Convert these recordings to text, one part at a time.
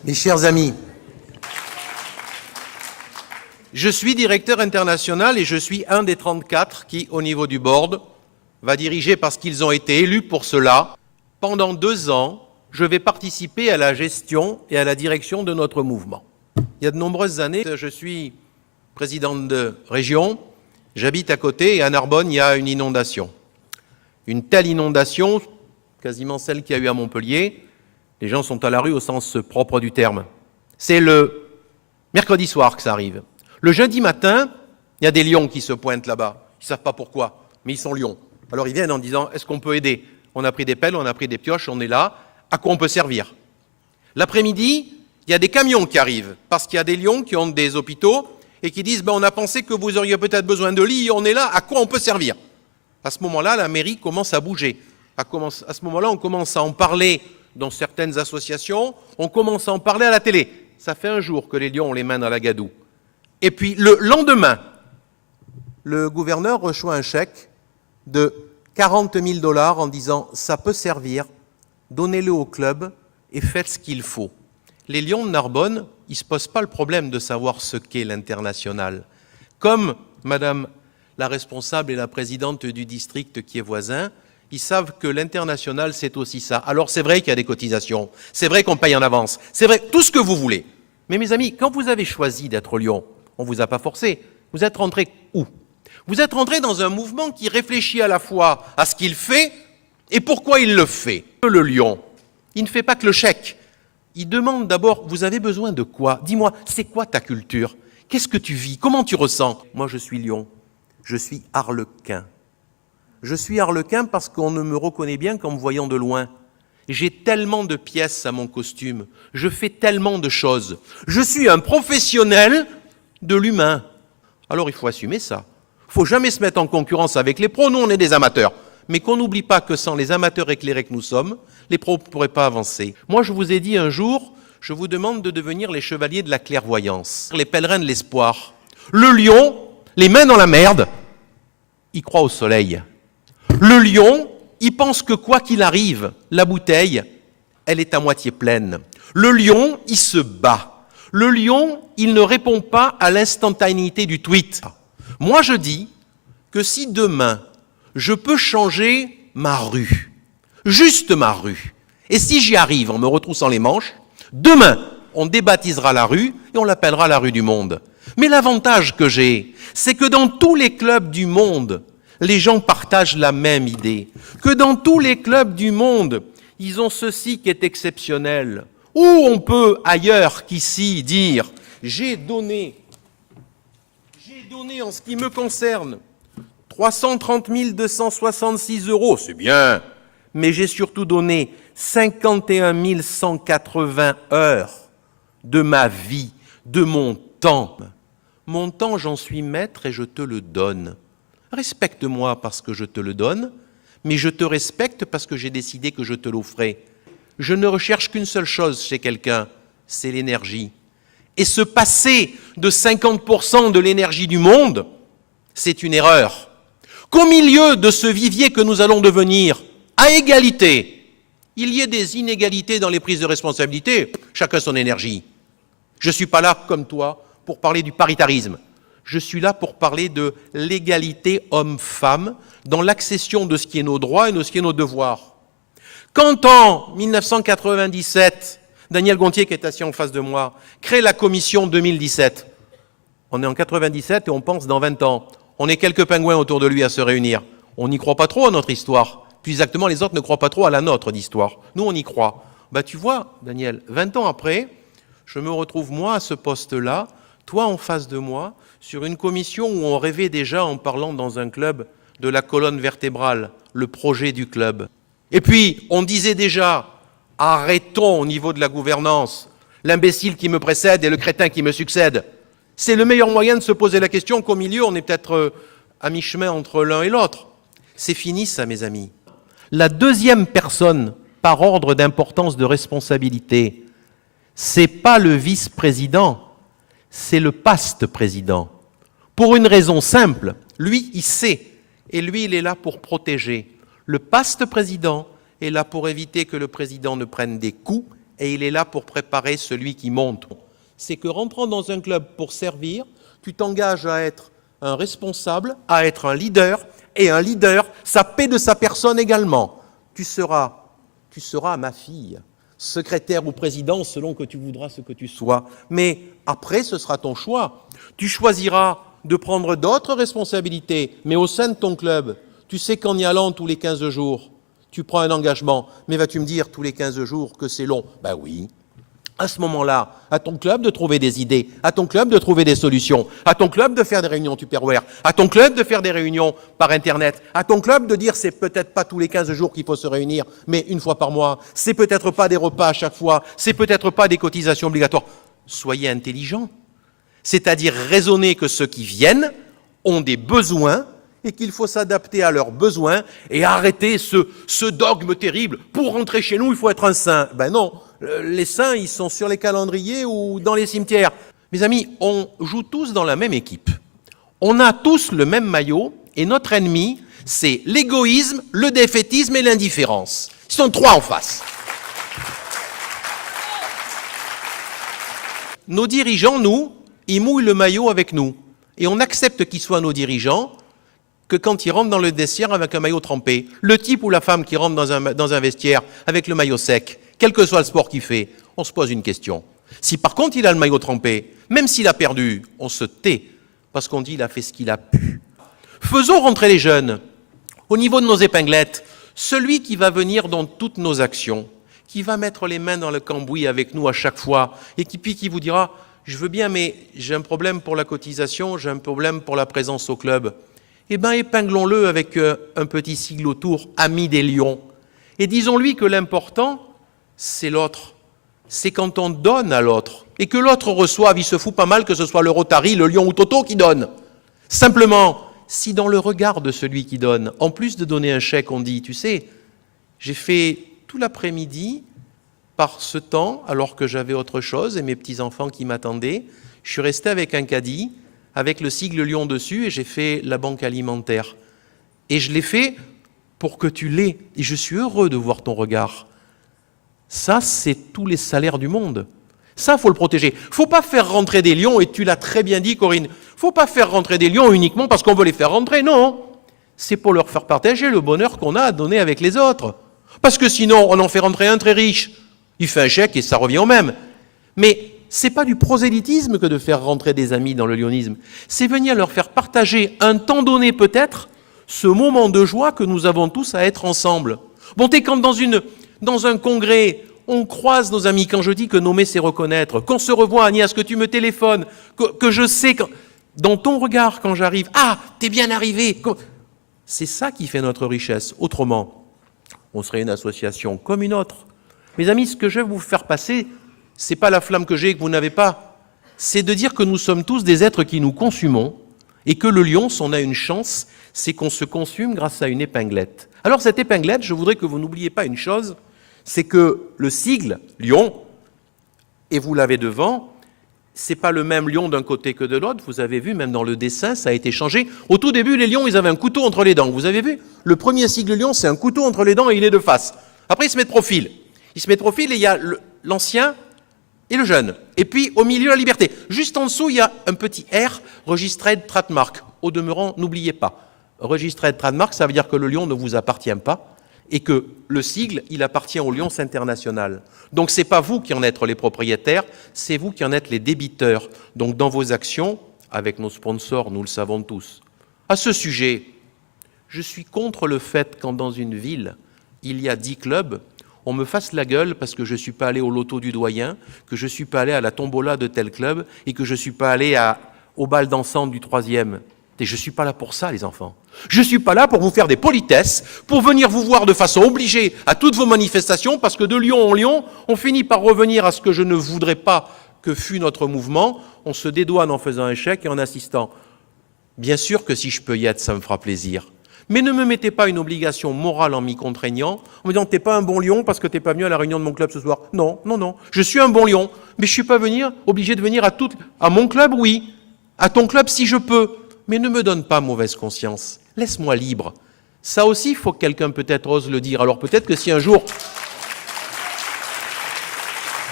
Mes chers amis, je suis directeur international et je suis un des 34 qui, au niveau du board, va diriger, parce qu'ils ont été élus pour cela. Pendant 2 ans, je vais participer à la gestion et à la direction de notre mouvement. Il y a de nombreuses années, je suis président de région, j'habite à côté et à Narbonne, il y a une inondation. Une telle inondation, quasiment celle qu'il y a eu à Montpellier, les gens sont à la rue au sens propre du terme. C'est le mercredi soir que ça arrive. Le jeudi matin, il y a des lions qui se pointent là-bas. Ils ne savent pas pourquoi, mais ils sont lions. Alors ils viennent en disant « Est-ce qu'on peut aider ?» On a pris des pelles, on a pris des pioches, on est là. À quoi on peut servir? L'après-midi, il y a des camions qui arrivent, parce qu'il y a des lions qui ont des hôpitaux et qui disent ben, « On a pensé que vous auriez peut-être besoin de lits, on est là, à quoi on peut servir ?» À ce moment-là, la mairie commence à bouger. À ce moment-là, on commence à en parler dans certaines associations, on commence à en parler à la télé. Ça fait un jour que les lions ont les mains dans la gadoue. Et puis le lendemain, le gouverneur reçoit un chèque de 40 000 $ en disant « ça peut servir, donnez-le au club et faites ce qu'il faut ». Les Lions de Narbonne, ils ne se posent pas le problème de savoir ce qu'est l'international. Comme Madame la responsable et la présidente du district qui est voisin, ils savent que l'international, c'est aussi ça. Alors c'est vrai qu'il y a des cotisations, c'est vrai qu'on paye en avance, c'est vrai, tout ce que vous voulez. Mais mes amis, quand vous avez choisi d'être Lion, on ne vous a pas forcé. Vous êtes rentré où? Vous êtes rentré dans un mouvement qui réfléchit à la fois à ce qu'il fait et pourquoi il le fait. Le Lion, il ne fait pas que le chèque. Il demande d'abord, vous avez besoin de quoi? Dis-moi, c'est quoi ta culture? Qu'est-ce que tu vis? Comment tu ressens? Moi, je suis Lion. Je suis Arlequin. Je suis Arlequin parce qu'on ne me reconnaît bien qu'en me voyant de loin. J'ai tellement de pièces à mon costume. Je fais tellement de choses. Je suis un professionnel de l'humain. Alors, il faut assumer ça. Il ne faut jamais se mettre en concurrence avec les pros. Nous, on est des amateurs. Mais qu'on n'oublie pas que sans les amateurs éclairés que nous sommes, les pros ne pourraient pas avancer. Moi, je vous ai dit un jour, je vous demande de devenir les chevaliers de la clairvoyance, les pèlerins de l'espoir. Le lion, les mains dans la merde, il croit au soleil. Le lion, il pense que quoi qu'il arrive, la bouteille, elle est à moitié pleine. Le lion, il se bat. Le lion, il ne répond pas à l'instantanéité du tweet. Moi, je dis que si demain, je peux changer ma rue, juste ma rue, et si j'y arrive en me retroussant les manches, demain, on débaptisera la rue et on l'appellera la rue du monde. Mais l'avantage que j'ai, c'est que dans tous les clubs du monde, les gens partagent la même idée. Que dans tous les clubs du monde, ils ont ceci qui est exceptionnel. Ou on peut, ailleurs qu'ici, dire « j'ai donné en ce qui me concerne 330 266 €, c'est bien, mais j'ai surtout donné 51 180 heures de ma vie, de mon temps. Mon temps, j'en suis maître et je te le donne. Respecte-moi parce que je te le donne, mais je te respecte parce que j'ai décidé que je te l'offrais. Je ne recherche qu'une seule chose chez quelqu'un, c'est l'énergie. Et se passer de 50% de l'énergie du monde, c'est une erreur. Qu'au milieu de ce vivier que nous allons devenir, à égalité, il y ait des inégalités dans les prises de responsabilité, chacun son énergie. Je ne suis pas là, comme toi, pour parler du paritarisme. Je suis là pour parler de l'égalité homme-femme dans l'accession de ce qui est nos droits et de ce qui est nos devoirs. Quand en 1997, Daniel Gontier, qui est assis en face de moi, crée la commission 2017, on est en 97 et on pense dans 20 ans, on est quelques pingouins autour de lui à se réunir. On n'y croit pas trop à notre histoire. Plus exactement, les autres ne croient pas trop à la nôtre d'histoire. Nous, on y croit. Ben, tu vois, Daniel, 20 ans après, je me retrouve moi à ce poste-là, toi en face de moi, sur une commission où on rêvait déjà en parlant dans un club de la colonne vertébrale, le projet du club. Et puis, on disait déjà, arrêtons au niveau de la gouvernance, l'imbécile qui me précède et le crétin qui me succède. C'est le meilleur moyen de se poser la question qu'au milieu, on est peut-être à mi-chemin entre l'un et l'autre. C'est fini ça, mes amis. La deuxième personne, par ordre d'importance de responsabilité, c'est pas le vice-président, c'est le paste-président. Pour une raison simple, lui, il sait, et lui, il est là pour protéger. Le paste-président est là pour éviter que le président ne prenne des coups et il est là pour préparer celui qui monte. C'est que rentrant dans un club pour servir, tu t'engages à être un responsable, à être un leader, et un leader, ça paie de sa personne également. Tu seras, ma fille, secrétaire ou président, selon que tu voudras ce que tu sois. Mais après, ce sera ton choix. Tu choisiras de prendre d'autres responsabilités, mais au sein de ton club. Tu sais qu'en y allant tous les 15 jours, tu prends un engagement, mais vas-tu me dire tous les 15 jours que c'est long? Ben oui. À ce moment-là, à ton club de trouver des idées, à ton club de trouver des solutions, à ton club de faire des réunions Tupperware, à ton club de faire des réunions par Internet, à ton club de dire c'est peut-être pas tous les 15 jours qu'il faut se réunir, mais une fois par mois, c'est peut-être pas des repas à chaque fois, c'est peut-être pas des cotisations obligatoires. Soyez intelligents, c'est-à-dire raisonnez que ceux qui viennent ont des besoins et qu'il faut s'adapter à leurs besoins et arrêter ce dogme terrible. Pour rentrer chez nous, il faut être un saint. Ben non, les saints, ils sont sur les calendriers ou dans les cimetières. Mes amis, on joue tous dans la même équipe. On a tous le même maillot et notre ennemi, c'est l'égoïsme, le défaitisme et l'indifférence. Ils sont trois en face. Nos dirigeants, nous, ils mouillent le maillot avec nous. Et on accepte qu'ils soient nos dirigeants que quand ils rentrent dans le vestiaire avec un maillot trempé. Le type ou la femme qui rentre dans un vestiaire avec le maillot sec, quel que soit le sport qu'il fait, on se pose une question. Si par contre il a le maillot trempé, même s'il a perdu, on se tait, parce qu'on dit il a fait ce qu'il a pu. Faisons rentrer les jeunes. Au niveau de nos épinglettes, celui qui va venir dans toutes nos actions, qui va mettre les mains dans le cambouis avec nous à chaque fois, et qui vous dira « je veux bien, mais j'ai un problème pour la cotisation, j'ai un problème pour la présence au club ». Eh bien, épinglons-le avec un petit sigle autour, « Ami des lions ». Et disons-lui que l'important, c'est l'autre. C'est quand on donne à l'autre. Et que l'autre reçoive, il se fout pas mal que ce soit le Rotary, le Lion ou Toto qui donne. Simplement, si dans le regard de celui qui donne, en plus de donner un chèque, on dit, tu sais, j'ai fait tout l'après-midi, par ce temps, alors que j'avais autre chose et mes petits-enfants qui m'attendaient, je suis resté avec un caddie, avec le sigle Lion dessus, et j'ai fait la banque alimentaire. Et je l'ai fait pour que tu l'aies. Et je suis heureux de voir ton regard. Ça, c'est tous les salaires du monde. Ça, il faut le protéger. Il ne faut pas faire rentrer des lions, et tu l'as très bien dit, Corinne, il ne faut pas faire rentrer des lions uniquement parce qu'on veut les faire rentrer, non. C'est pour leur faire partager le bonheur qu'on a à donner avec les autres. Parce que sinon, on en fait rentrer un très riche. Il fait un chèque et ça revient au même. Mais ce n'est pas du prosélytisme que de faire rentrer des amis dans le lionisme. C'est venir leur faire partager un temps donné peut-être ce moment de joie que nous avons tous à être ensemble. Bon, t'es quand dans un congrès, on croise nos amis. Quand je dis que nommer, c'est reconnaître, qu'on se revoit, Agnès, que tu me téléphones, que je sais, dans ton regard quand j'arrive, ah, t'es bien arrivé. C'est ça qui fait notre richesse. Autrement, on serait une association comme une autre. Mes amis, ce que je vais vous faire passer, ce n'est pas la flamme que j'ai et que vous n'avez pas. C'est de dire que nous sommes tous des êtres qui nous consumons et que le lion, si on a une chance, c'est qu'on se consume grâce à une épinglette. Alors cette épinglette, je voudrais que vous n'oubliez pas une chose, c'est que le sigle, lion, et vous l'avez devant, ce n'est pas le même lion d'un côté que de l'autre. Vous avez vu, même dans le dessin, ça a été changé. Au tout début, les lions, ils avaient un couteau entre les dents. Vous avez vu? Le premier sigle lion, c'est un couteau entre les dents et il est de face. Après, il se met de profil. Il se met de profil et il y a l'ancien et le jeune. Et puis, au milieu, la liberté. Juste en dessous, il y a un petit R, Registered Trademark. Au demeurant, n'oubliez pas. Registered Trademark, ça veut dire que le lion ne vous appartient pas et que le sigle, il appartient au Lions International. Donc, ce n'est pas vous qui en êtes les propriétaires, c'est vous qui en êtes les débiteurs. Donc, dans vos actions, avec nos sponsors, nous le savons tous. À ce sujet, je suis contre le fait qu'en dans une ville, il y a 10 clubs, on me fasse la gueule parce que je ne suis pas allé au loto du doyen, que je ne suis pas allé à la tombola de tel club et que je ne suis pas allé au bal dansant du 3e. Et je ne suis pas là pour ça, les enfants. Je ne suis pas là pour vous faire des politesses, pour venir vous voir de façon obligée à toutes vos manifestations, parce que de Lyon en Lyon, on finit par revenir à ce que je ne voudrais pas que fût notre mouvement. On se dédouane en faisant un chèque et en assistant. Bien sûr que si je peux y être, ça me fera plaisir. Mais ne me mettez pas une obligation morale en m'y contraignant, en me disant « t'es pas un bon lion parce que t'es pas venu à la réunion de mon club ce soir ». Non, non, non, je suis un bon lion, mais je ne suis pas obligé de venir à mon club, oui, à ton club si je peux, mais ne me donne pas mauvaise conscience, laisse-moi libre. Ça aussi, il faut que quelqu'un peut-être ose le dire. Alors peut-être que si un jour...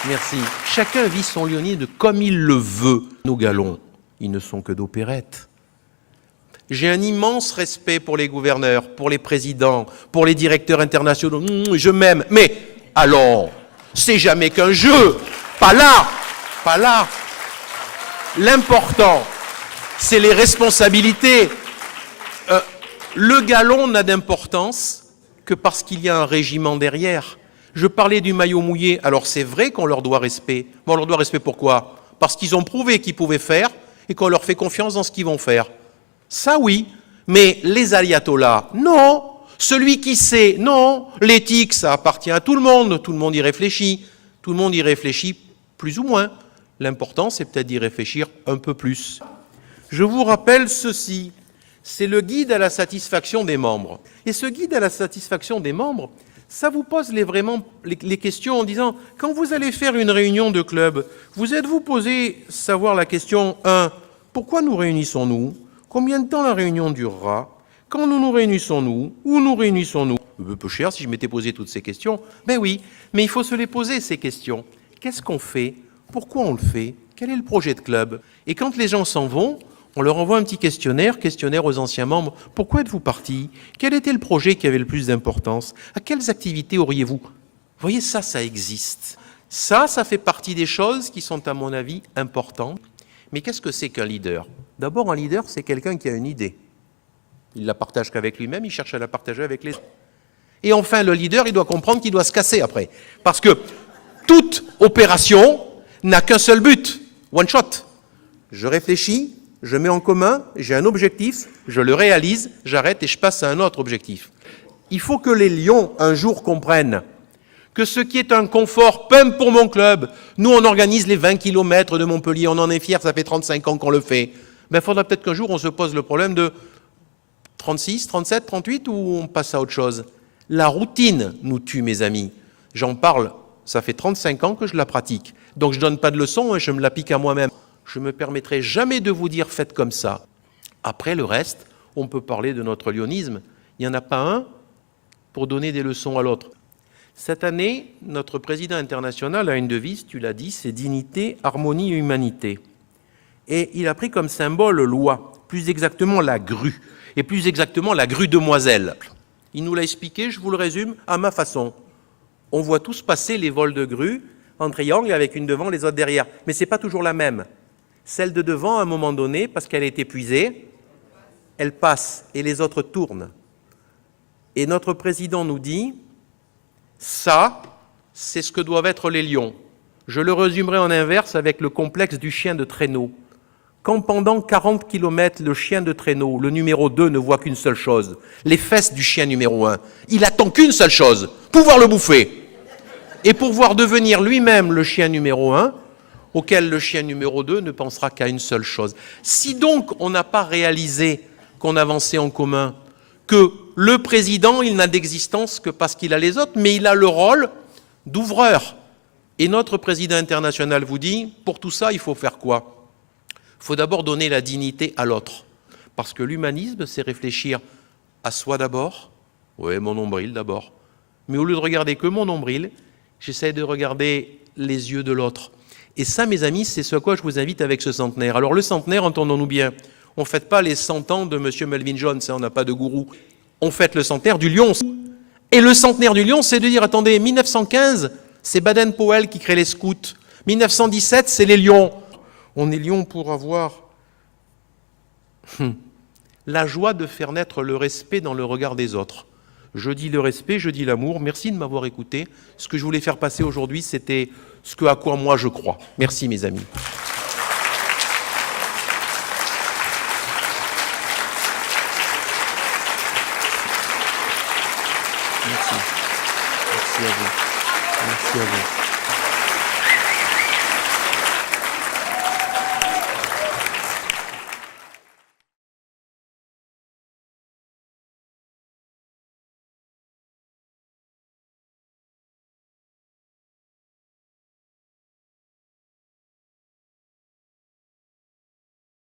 Merci. Chacun vit son lyonisme comme il le veut. Nos galons, ils ne sont que d'opérette. J'ai un immense respect pour les gouverneurs, pour les présidents, pour les directeurs internationaux. Je m'aime. Mais allons, c'est jamais qu'un jeu. Pas là. Pas là. L'important, c'est les responsabilités. Le galon n'a d'importance que parce qu'il y a un régiment derrière. Je parlais du maillot mouillé. Alors c'est vrai qu'on leur doit respect. Mais on leur doit respect pourquoi? Parce qu'ils ont prouvé qu'ils pouvaient faire et qu'on leur fait confiance dans ce qu'ils vont faire. Ça oui, mais les ayatollahs, non. Celui qui sait, non. L'éthique, ça appartient à tout le monde y réfléchit. Tout le monde y réfléchit plus ou moins. L'important, c'est peut-être d'y réfléchir un peu plus. Je vous rappelle ceci, c'est le guide à la satisfaction des membres. Et ce guide à la satisfaction des membres, ça vous pose les questions en disant, quand vous allez faire une réunion de club, vous êtes-vous posé savoir la question 1, pourquoi nous réunissons-nous? Combien de temps la réunion durera? Quand nous réunissons-nous? Où nous réunissons-nous? Un peu cher si je m'étais posé toutes ces questions. Ben oui, mais il faut se les poser, ces questions. Qu'est-ce qu'on fait? Pourquoi on le fait? Quel est le projet de club? Et quand les gens s'en vont, on leur envoie un petit questionnaire aux anciens membres. Pourquoi êtes-vous partis? Quel était le projet qui avait le plus d'importance? À quelles activités auriez-vous? Vous voyez, ça existe. Ça fait partie des choses qui sont, à mon avis, importantes. Mais qu'est-ce que c'est qu'un leader? D'abord, un leader, c'est quelqu'un qui a une idée. Il la partage qu'avec lui-même, il cherche à la partager avec les autres. Et enfin, le leader, il doit comprendre qu'il doit se casser après. Parce que toute opération n'a qu'un seul but, one shot. Je réfléchis, je mets en commun, j'ai un objectif, je le réalise, j'arrête et je passe à un autre objectif. Il faut que les lions, un jour, comprennent que ce qui est un confort, même pour mon club, nous on organise les 20 km de Montpellier, on en est fiers, ça fait 35 ans qu'on le fait. Ben, il faudra peut-être qu'un jour on se pose le problème de 36, 37, 38 ou on passe à autre chose. La routine nous tue, mes amis. J'en parle, ça fait 35 ans que je la pratique. Donc je ne donne pas de leçons, je me l'applique à moi-même. Je ne me permettrai jamais de vous dire faites comme ça. Après le reste, on peut parler de notre lyonisme. Il n'y en a pas un pour donner des leçons à l'autre. Cette année, notre président international a une devise, tu l'as dit, c'est dignité, harmonie et humanité. Et il a pris comme symbole l'oie, plus exactement la grue, et plus exactement la grue demoiselle. Il nous l'a expliqué, je vous le résume, à ma façon. On voit tous passer les vols de grue en triangle avec une devant, les autres derrière. Mais ce n'est pas toujours la même. Celle de devant, à un moment donné, parce qu'elle est épuisée, elle passe et les autres tournent. Et notre président nous dit, ça, c'est ce que doivent être les lions. Je le résumerai en inverse avec le complexe du chien de traîneau. Quand pendant 40 km, le chien de traîneau, le numéro 2, ne voit qu'une seule chose, les fesses du chien numéro 1, il attend qu'une seule chose, pouvoir le bouffer. Et pouvoir devenir lui-même le chien numéro 1, auquel le chien numéro 2 ne pensera qu'à une seule chose. Si donc on n'a pas réalisé qu'on avançait en commun, que le président, il n'a d'existence que parce qu'il a les autres, mais il a le rôle d'ouvreur. Et notre président international vous dit, pour tout ça, il faut faire quoi? Il faut d'abord donner la dignité à l'autre. Parce que l'humanisme, c'est réfléchir à soi d'abord, oui, mon nombril d'abord. Mais au lieu de regarder que mon nombril, j'essaie de regarder les yeux de l'autre. Et ça, mes amis, c'est ce à quoi je vous invite avec ce centenaire. Alors le centenaire, entendons-nous bien, on ne fête pas les 100 ans de M. Melvin Jones, on n'a pas de gourou. On fête le centenaire du lion. Et le centenaire du lion, c'est de dire, attendez, 1915, c'est Baden-Powell qui crée les scouts. 1917, c'est les lions. On est lion pour avoir la joie de faire naître le respect dans le regard des autres. Je dis le respect, je dis l'amour. Merci de m'avoir écouté. Ce que je voulais faire passer aujourd'hui, c'était ce à quoi moi je crois. Merci mes amis. Merci. Merci à vous. Merci à vous.